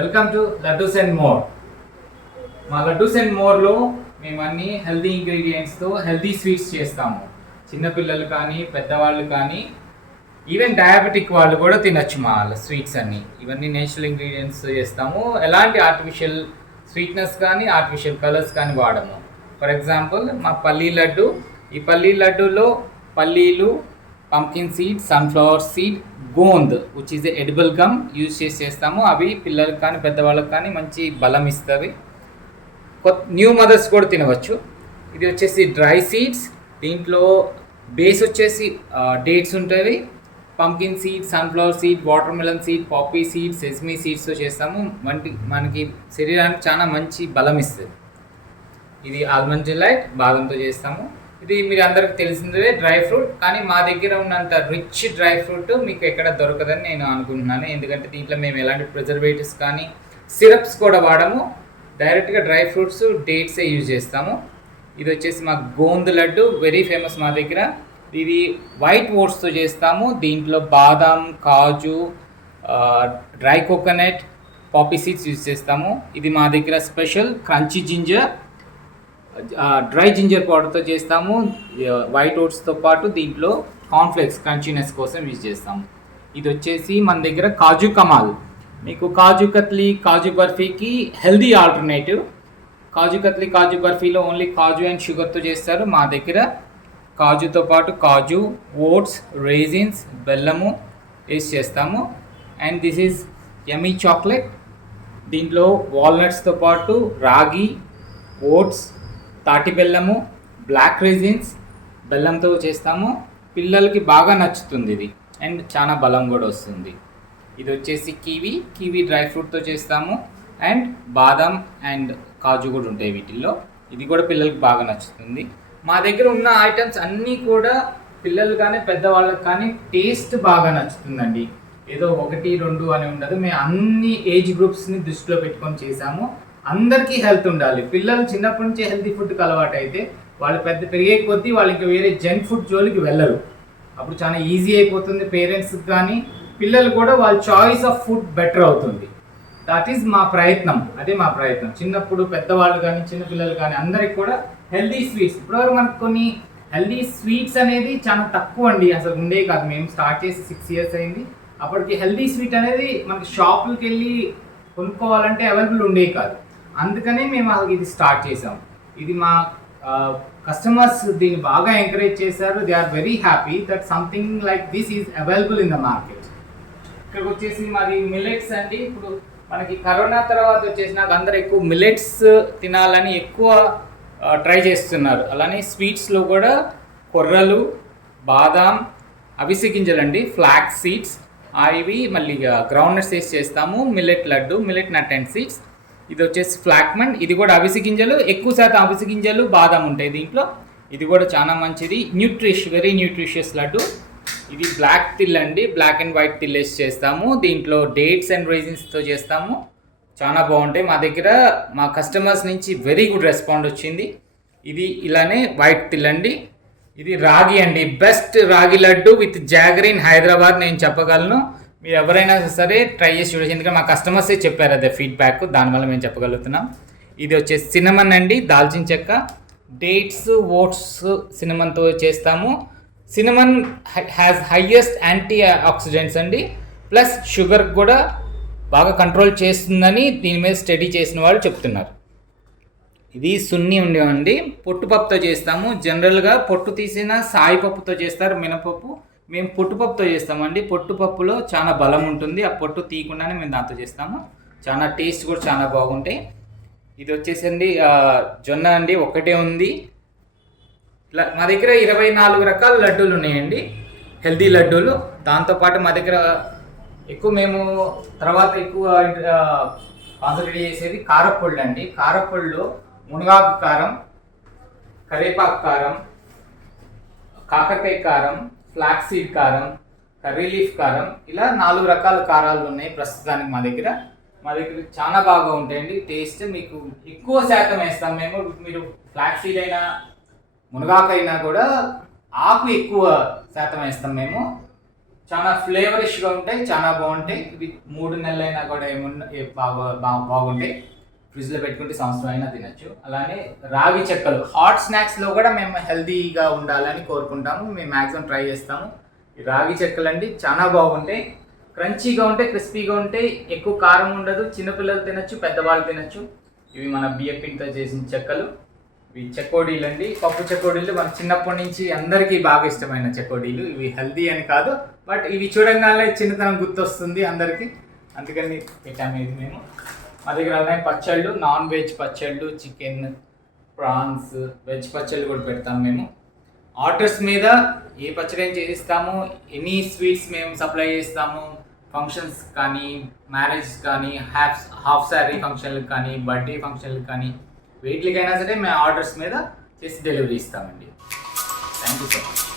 Welcome to laddus and more. మా laddus and మోర్లో మేము అన్ని హెల్దీ ఇంగ్రీడియంట్స్తో హెల్దీ స్వీట్స్ చేస్తాము. చిన్నపిల్లలు కానీ పెద్దవాళ్ళు కానీ ఈవెన్ డయాబెటిక్ వాళ్ళు కూడా తినచ్చు మా స్వీట్స్ అన్ని. ఇవన్నీ నేచురల్ ఇంగ్రీడియంట్స్ చేస్తాము. ఎలాంటి ఆర్టిఫిషియల్ స్వీట్నెస్ కానీ ఆర్టిఫిషియల్ కలర్స్ కానీ వాడము. ఫర్ ఎగ్జాంపుల్ మా పల్లీ లడ్డు, ఈ పల్లీ లడ్డూలో పల్లీలు, పంకిన్ సీడ్, సన్ఫ్లవర్ సీడ్, గోంద్ which is edible gum use చేస్తాము. అవి పిల్లలకు కానీ పెద్దవాళ్ళకి కానీ మంచి బలం ఇస్తుంది. న్యూ మదర్స్ కూడా తినవచ్చు. ఇది వచ్చేసి డ్రై సీడ్స్, దీంట్లో బేస్ వచ్చేసి డేట్స్ ఉంటుంది. Pumpkin seed, sunflower seed, water melon seed, poppy seed, sesame సీడ్స్తో చేస్తాము. మనకి శరీరానికి చాలా మంచి బలం ఇస్తుంది. ఇది ఆల్మండ్ జెలైట్, బాదంతో చేస్తాము. ఇది మీరు అందరికి తెలిసిందే డ్రై ఫ్రూట్, కానీ మా దగ్గర ఉన్నంత రిచ్ డ్రై ఫ్రూట్ మీకు ఎక్కడ దొరకదని నేను అనుకుంటున్నాను. ఎందుకంటే దీంట్లో మేము ఎలాంటి ప్రిజర్వేటివ్స్ కానీ సిరప్స్ కూడా వాడము. డైరెక్ట్గా డ్రై ఫ్రూట్స్, డేట్సే యూజ్ చేస్తాము. ఇది వచ్చేసి మా గోంద్ లడ్డు, వెరీ ఫేమస్ మా దగ్గర. ఇది వైట్ ఓట్స్తో చేస్తాము. దీంట్లో బాదాం, కాజు, dry coconut, poppy seeds use చేస్తాము. ఇది మా దగ్గర special crunchy ginger, dry ginger పౌడర్తో చేస్తాము. వైట్ ఓట్స్తో పాటు దీంట్లో కార్న్ఫ్లేక్స్ క్రంచీనెస్ కోసం యూజ్ చేస్తాము. ఇది వచ్చేసి మన దగ్గర కాజు కమాల్. మీకు కాజు కత్లీ, కాజు బర్ఫీకి హెల్దీ ఆల్టర్నేటివ్. కాజు కత్లీ, కాజు బర్ఫీలో ఓన్లీ కాజు అండ్ షుగర్తో చేస్తారు. మా దగ్గర కాజుతో పాటు కాజు, ఓట్స్, రేజిన్స్, బెల్లము వేసి చేస్తాము. And this is yummy chocolate. దీంట్లో వాల్నట్స్తో పాటు రాగి, ఓట్స్, తాటి బెల్లము, బ్లాక్ రేజిన్స్, బెల్లంతో చేస్తాము. పిల్లలకి బాగా నచ్చుతుంది ఇది, అండ్ చాలా బలం కూడా వస్తుంది. ఇది వచ్చేసి కివీ డ్రై ఫ్రూట్తో చేస్తాము. అండ్ బాదం అండ్ కాజు కూడా ఉంటాయి వీటిల్లో. ఇది కూడా పిల్లలకి బాగా నచ్చుతుంది. మా దగ్గర ఉన్న ఐటమ్స్ అన్నీ కూడా పిల్లలు కానీ పెద్దవాళ్ళకి కానీ టేస్ట్ బాగా నచ్చుతుందండి. ఏదో 1, 2 అని ఉండదు. మేము అన్ని ఏజ్ గ్రూప్స్ని దృష్టిలో పెట్టుకొని చేసాము. అందరికీ హెల్త్ ఉండాలి. పిల్లలు చిన్నప్పటి నుంచి హెల్తీ ఫుడ్కి అలవాటు అయితే వాళ్ళు పెరిగే కొద్దీ వాళ్ళకి వేరే జంక్ ఫుడ్ జోలికి వెళ్ళరు. అప్పుడు చాలా ఈజీ అయిపోతుంది పేరెంట్స్కి కానీ పిల్లలు కూడా వాళ్ళ చాయిస్ ఆఫ్ ఫుడ్ బెటర్ అవుతుంది. దట్ ఈజ్ మా ప్రయత్నం, అదే మా ప్రయత్నం. చిన్నప్పుడు పెద్దవాళ్ళు కానీ చిన్నపిల్లలు కానీ అందరికి కూడా హెల్దీ స్వీట్స్. ఇప్పటివరకు మనకు కొన్ని హెల్దీ స్వీట్స్ అనేది చాలా తక్కువ అండి, అసలు ఉండే కాదు. మేము స్టార్ట్ చేసి 6 years అయింది. అప్పటికి హెల్దీ స్వీట్ అనేది మనకి షాపులకి వెళ్ళి కొనుక్కోవాలంటే అవైలబుల్ ఉండే కాదు. అందుకనే మేము అసలు ఇది స్టార్ట్ చేసాం. ఇది మా కస్టమర్స్ దీన్ని బాగా ఎంకరేజ్ చేశారు. They are very happy that something like this is available in the market. ఇక్కడికి వచ్చేసి మరి మిల్లెట్స్ అండి. ఇప్పుడు మనకి కరోనా తర్వాత వచ్చేసి నాకు అందరూ ఎక్కువ మిల్లెట్స్ తినాలని ఎక్కువ ట్రై చేస్తున్నారు. అలానే స్వీట్స్లో కూడా కొర్రలు, బాదాం, అవిసె గింజలు అండి, ఫ్లాక్స్ సీడ్స్, ఇవి మళ్ళీ గ్రౌండ్నట్స్ వేసి చేస్తాము. Millet laddu, millet nut and seeds. ఇది వచ్చేసి ఫ్లాక్మండ్, ఇది కూడా అవిసె గింజలు, ఎక్కువ శాతం అవిసె గింజలు, బాదాం ఉంటాయి దీంట్లో. ఇది కూడా చాలా మంచిది, వెరీ న్యూట్రిషియస్ లడ్డు. ఇది బ్లాక్ తిల్ అండి, బ్లాక్ అండ్ వైట్ తిల్ వేసి చేస్తాము. దీంట్లో డేట్స్ అండ్ రైజిన్స్తో చేస్తాము. చాలా బాగుంటాయి. మా దగ్గర మా కస్టమర్స్ నుంచి వెరీ గుడ్ రెస్పాండ్ వచ్చింది. ఇది ఇలానే వైట్ తిల్ అండి. ఇది రాగి అండి, బెస్ట్ రాగి లడ్డు విత్ జాగరీన్ హైదరాబాద్ నేను చెప్పగలను. మీరు ఎవరైనా సరే ట్రై చేసి చూడవచ్చు, ఎందుకంటే మా కస్టమర్సే చెప్పారు అదే ఫీడ్బ్యాక్, దానివల్ల మేము చెప్పగలుగుతున్నాం. ఇది వచ్చేసి సినమన్ అండి, దాల్చిన చెక్క, డేట్స్, ఓట్స్, సినమన్తో చేస్తాము. Cinnamon has highest antioxidants అండి, ప్లస్ షుగర్ కూడా బాగా కంట్రోల్ చేస్తుందని దీని మీద స్టడీ చేసిన వాళ్ళు చెప్తున్నారు. ఇది సున్ని ఉండేవండి, పొట్టుపప్పుతో చేస్తాము. జనరల్గా పొట్టు తీసిన సాయిపప్పుతో చేస్తారు, మినపప్పు. మేము పొట్టుపప్పుతో చేస్తామండి. పొట్టుపప్పులో చాలా బలం ఉంటుంది, ఆ పొట్టు తీయకుండానే మేము దాంతో చేస్తాము. చాలా టేస్ట్ కూడా చాలా బాగుంటాయి. ఇది వచ్చేసండి జొన్న అండి, ఒకటే ఉంది. ఇలా మా దగ్గర 24 రకాల లడ్డూలు ఉన్నాయండి, హెల్దీ లడ్డూలు. దాంతోపాటు మా దగ్గర మేము ఎక్కువ కాన్సన్ట్రేట్ చేసేది కారప్పొళ్ళు అండి. కారప్పొళ్ళలో మునగాకు కారం, కరేపాకు కారం, కాకరకాయ కారం, ఫ్లాక్స్ సీడ్ కారం, కర్రీ లీఫ్ కారం, ఇలా 4 రకాల కారాలు ఉన్నాయి ప్రస్తుతానికి మా దగ్గర. చాలా బాగా ఉంటాయండి టేస్ట్. మీకు ఎక్కువ శాతం వేస్తాం మేము. మీరు ఫ్లాక్స్ సీడ్ అయినా మునగాకు అయినా కూడా ఆకు ఎక్కువ శాతం వేస్తాం మేము. చాలా ఫ్లేవరిష్గా ఉంటాయి, చాలా బాగుంటాయి. ఇవి 3 నెలలైనా కూడా బాగుంటాయి. ఫ్రిడ్జ్లో పెట్టుకుంటే సంవత్సరం అయినా తినచ్చు. అలానే రాగి చెక్కలు హాట్ స్నాక్స్లో కూడా మేము హెల్తీగా ఉండాలని కోరుకుంటాము. మేము మ్యాక్సిమం ట్రై చేస్తాము. ఈ రాగి చెక్కలు అండి చాలా బాగుంటాయి, క్రంచీగా ఉంటాయి, క్రిస్పీగా ఉంటాయి, ఎక్కువ కారం ఉండదు, చిన్నపిల్లలు తినచ్చు, పెద్దవాళ్ళు తినచ్చు. ఇవి మన బియ్యపిండితో చేసిన చెక్కలు. ఇవి చెకోడీలు అండి, పప్పు చెకోడీలు. మన చిన్నప్పటి నుంచి అందరికీ బాగా ఇష్టమైన చెకోడీలు. ఇవి హెల్దీ అని కాదు, బట్ ఇవి చూడంగానే చిన్నతనం గుర్తొస్తుంది అందరికీ, అందుకని పెట్టాము ఇది మేము. మా దగ్గర అలానే పచ్చళ్ళు, నాన్ వెజ్ పచ్చళ్ళు, చికెన్, ప్రాన్స్, వెజ్ పచ్చళ్ళు కూడా పెడతాము మేము. ఆర్డర్స్ మీద ఏ పచ్చడి చేసిస్తాము, ఎనీ స్వీట్స్ మేము సప్లై చేస్తాము. ఫంక్షన్స్ కానీ, మ్యారేజ్ కానీ, హాఫ్ శారీ ఫంక్షన్లకు కానీ, బర్త్డే ఫంక్షన్లకు కానీ, వీటికైనా సరే మేము ఆర్డర్స్ మీద చేసి డెలివరీ ఇస్తామండి. Thank you so much.